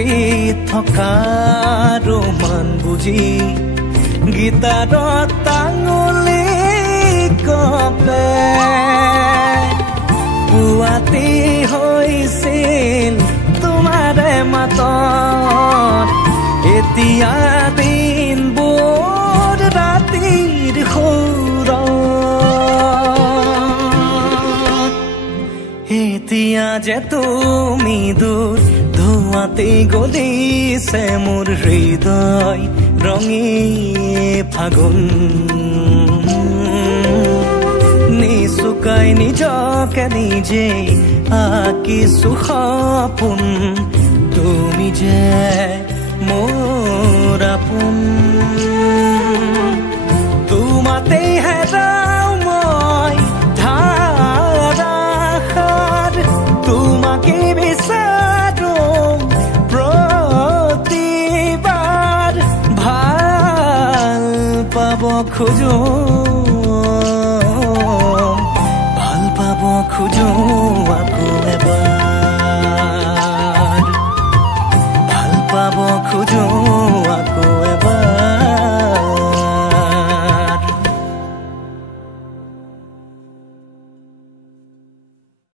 পৃথিৱীত থকা ৰোমান বুজি গীতাৰত আঙুলি কপে পুৱাতি হৈছিল তোমাৰে মাতত এতিয়া দিনবোৰ ৰাতিৰ সুৰত এতিয়া যে তুমি দূৰ ধোঁৱাতে গলিছে মোৰ হৃদয় ৰঙী ফাগুন নিচুকাই নিজকে নিজে আঁকিছো সপোন তুমি যে মোৰ আপোন তোমাতে হেৰাও মই ধাৰাসাৰ তোমাকে বিচাৰো প্ৰতিবাৰ ভাল পাব খোজো ভাল পাব খোজো